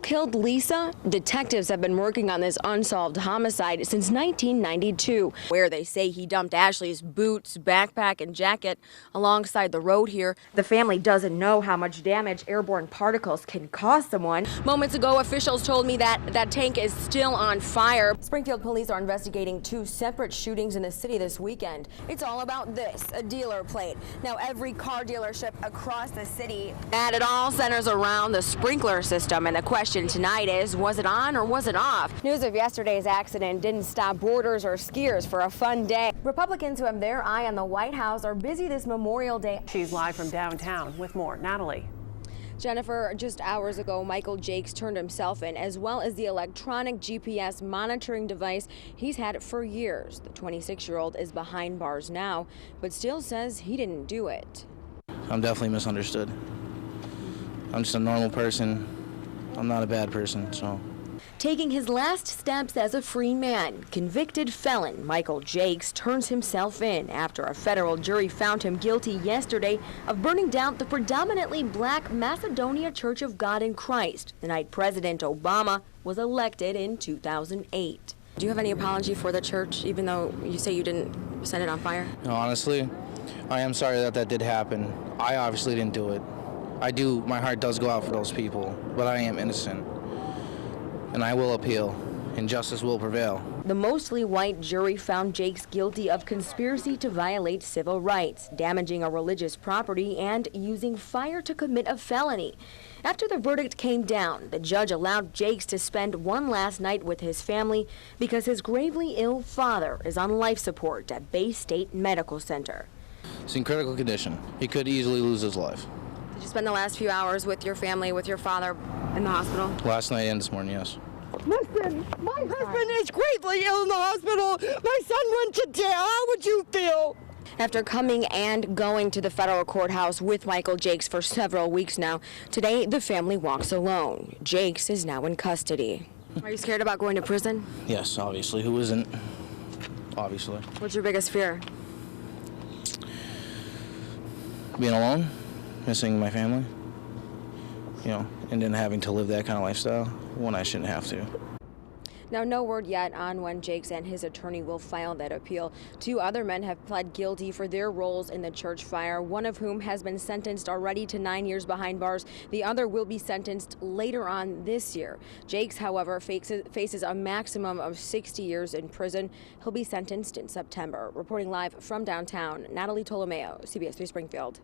killed Lisa? Detectives have been working on this unsolved homicide since 1992, where they say he dumped Ashley's boots, backpack, and jacket alongside the road here. The family doesn't know how much damage airborne particles can cause someone. Moments ago, officials told me that that tank is still on fire. Springfield police are investigating 2 separate shootings in the city this weekend. It's all about this, a dealer plate. Now, every car dealership across the city, and it all centers around the sprinkler system. And the question tonight is, was it on or was it off? News of yesterday's accident didn't stop boarders or skiers for a fun day. Republicans who have their eye on the White House are busy this Memorial Day. She's live from downtown with more. Natalie. Jennifer, just hours ago, Michael Jakes turned himself in, as well as the electronic GPS monitoring device he's had for years. The 26-year-old is behind bars now, but still says he didn't do it. I'm definitely misunderstood. I'm just a normal person. I'm not a bad person, so. Taking his last steps as a free man, convicted felon Michael Jakes turns himself in after a federal jury found him guilty yesterday of burning down the predominantly black Macedonia Church of God in Christ the night President Obama was elected in 2008. Do you have any apology for the church, even though you say you didn't set it on fire? No, honestly, I am sorry that did happen. I obviously didn't do it. My heart does go out for those people, but I am innocent. And I will appeal, and justice will prevail. The mostly white jury found Jakes guilty of conspiracy to violate civil rights, damaging a religious property, and using fire to commit a felony. After the verdict came down, the judge allowed Jakes to spend one last night with his family because his gravely ill father is on life support at Bay State Medical Center. He's in critical condition. He could easily lose his life. Did you spend the last few hours with your family, with your father in the hospital? Last night and this morning, yes. Listen, my husband is gravely ill in the hospital. My son went to jail. How would you feel? After coming and going to the federal courthouse with Michael Jakes for several weeks now, today the family walks alone. Jakes is now in custody. Are you scared about going to prison? Yes, obviously. Who isn't? Obviously. What's your biggest fear? Being alone, missing my family, and then having to live that kind of lifestyle when I shouldn't have to. Now, no word yet on when Jakes and his attorney will file that appeal. 2 other men have pled guilty for their roles in the church fire, one of whom has been sentenced already to 9 years behind bars. The other will be sentenced later on this year. Jakes, however, faces a maximum of 60 years in prison. He'll be sentenced in September. Reporting live from downtown, Natalie Tolomeo, CBS 3 Springfield.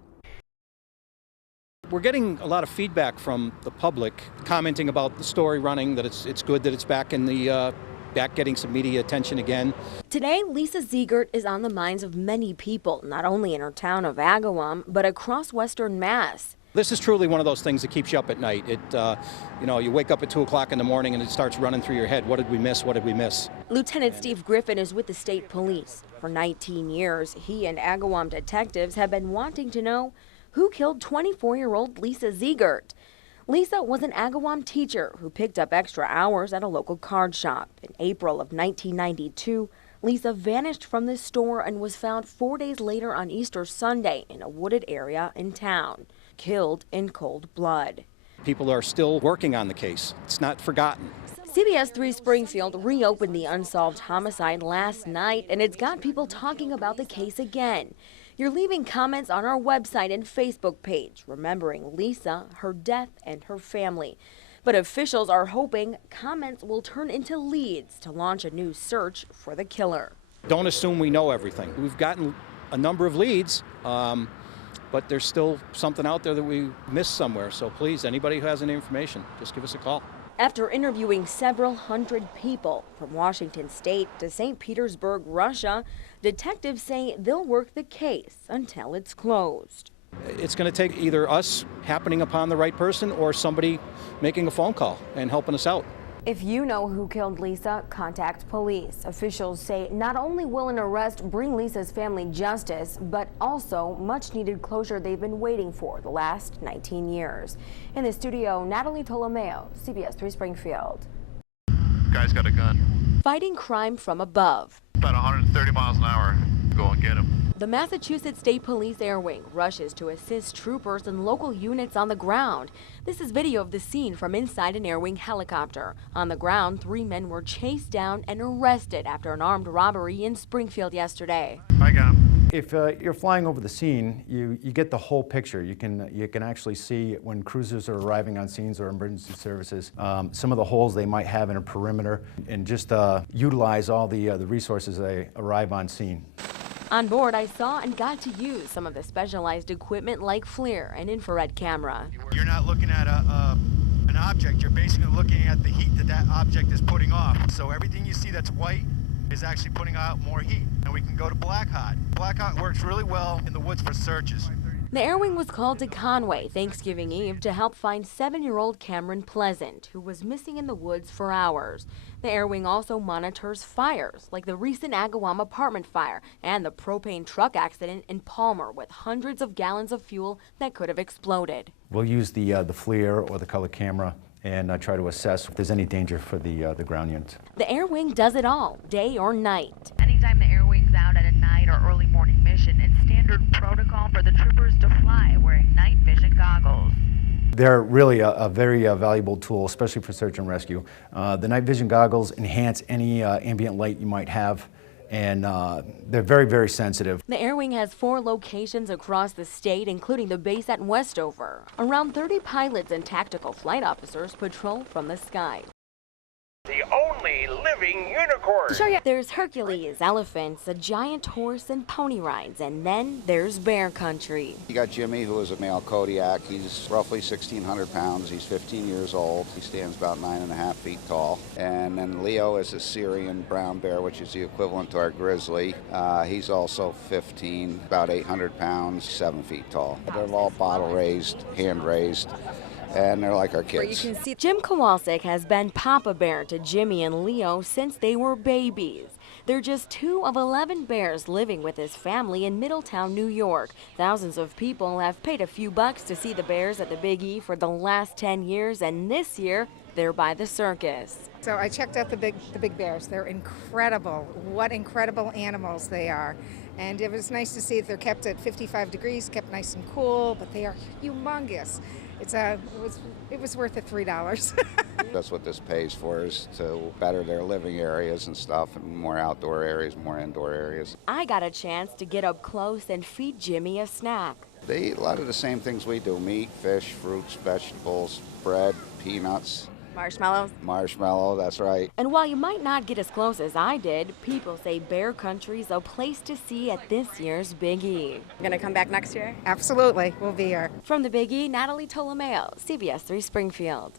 We're getting a lot of feedback from the public commenting about the story running, that it's good that it's back in the back getting some media attention again. Today, Lisa Ziegert is on the minds of many people, not only in her town of Agawam, but across Western Mass. This is truly one of those things that keeps you up at night. You wake up at 2 o'clock in the morning and it starts running through your head. What did we miss? What did we miss? Lieutenant Steve Griffin is with the state police. For 19 years, he and Agawam detectives have been wanting to know who killed 24-year-old Lisa Ziegert. Lisa was an Agawam teacher who picked up extra hours at a local card shop. In April of 1992, Lisa vanished from the store and was found 4 days later on Easter Sunday in a wooded area in town, killed in cold blood. People are still working on the case. It's not forgotten. CBS 3 Springfield reopened the unsolved homicide last night, and it's got people talking about the case again. You're leaving comments on our website and Facebook page, remembering Lisa, her death, and her family. But officials are hoping comments will turn into leads to launch a new search for the killer. Don't assume we know everything. We've gotten a number of leads, but there's still something out there that we missed somewhere. So please, anybody who has any information, just give us a call. After interviewing several hundred people from Washington State to St. Petersburg, Russia, detectives say they'll work the case until it's closed. It's going to take either us happening upon the right person or somebody making a phone call and helping us out. If you know who killed Lisa, contact police. Officials say not only will an arrest bring Lisa's family justice, but also much needed closure they've been waiting for the last 19 years. In the studio, Natalie Tolomeo, CBS 3 Springfield. Guy's got a gun. Fighting crime from above. About 130 miles an hour. Go and get him. The Massachusetts State Police Air Wing rushes to assist troopers and local units on the ground. This is video of the scene from inside an Air Wing helicopter. On the ground, 3 men were chased down and arrested after an armed robbery in Springfield yesterday. I got him. If you're flying over the scene, you get the whole picture. You can actually see when cruisers are arriving on scenes or emergency services, some of the holes they might have in a perimeter, and just utilize all the resources as they arrive on scene. On board, I saw and got to use some of the specialized equipment like FLIR and infrared camera. You're not looking at an object, you're basically looking at the heat that object is putting off. So everything you see that's white is actually putting out more heat. And we can go to black hot. Black hot works really well in the woods for searches. The Air Wing was called to Conway Thanksgiving Eve to help find 7-year-old Cameron Pleasant, who was missing in the woods for hours. The Air Wing also monitors fires, like the recent Agawam apartment fire and the propane truck accident in Palmer with hundreds of gallons of fuel that could have exploded. We'll use the FLIR or the color camera and try to assess if there's any danger for the ground units. The Air Wing does it all, day or night. Anytime the Air Wing's out at a night or early morning mission, it's standard protocol for the troopers to fly wearing night vision goggles. They're really a very valuable tool, especially for search and rescue. The night vision goggles enhance any ambient light you might have, and they're very, very sensitive. The Air Wing has 4 locations across the state, including the base at Westover. Around 30 pilots and tactical flight officers patrol from the sky. The only living unicorn. To show you, there's Hercules, elephants, a giant horse, and pony rides, and then there's bear country. You got Jimmy, who is a male Kodiak. He's roughly 1,600 pounds. He's 15 years old. He stands about 9.5 feet tall. And then Leo is a Syrian brown bear, which is the equivalent to our grizzly. He's also 15, about 800 pounds, 7 feet tall. They're all bottle raised, hand raised, and they're like our kids. You can see Jim Kowalczyk has been Papa Bear to Jimmy and Leo since they were babies. They're just 2 of 11 bears living with his family in Middletown, New York. Thousands of people have paid a few bucks to see the bears at the Big E for the last 10 years, and this year they're by the circus. So I checked out the big bears. They're incredible. What incredible animals they are. And it was nice to see that they're kept at 55 degrees, kept nice and cool, but they are humongous. It was worth the $3. That's what this pays for, is to better their living areas and stuff, and more outdoor areas, more indoor areas. I got a chance to get up close and feed Jimmy a snack. They eat a lot of the same things we do: meat, fish, fruits, vegetables, bread, peanuts. Marshmallows? Marshmallow, that's right. And while you might not get as close as I did, people say bear country's a place to see at this year's Big E. Gonna come back next year? Absolutely, we'll be here. From the Big E, Natalie Tolomeo, CBS 3 Springfield.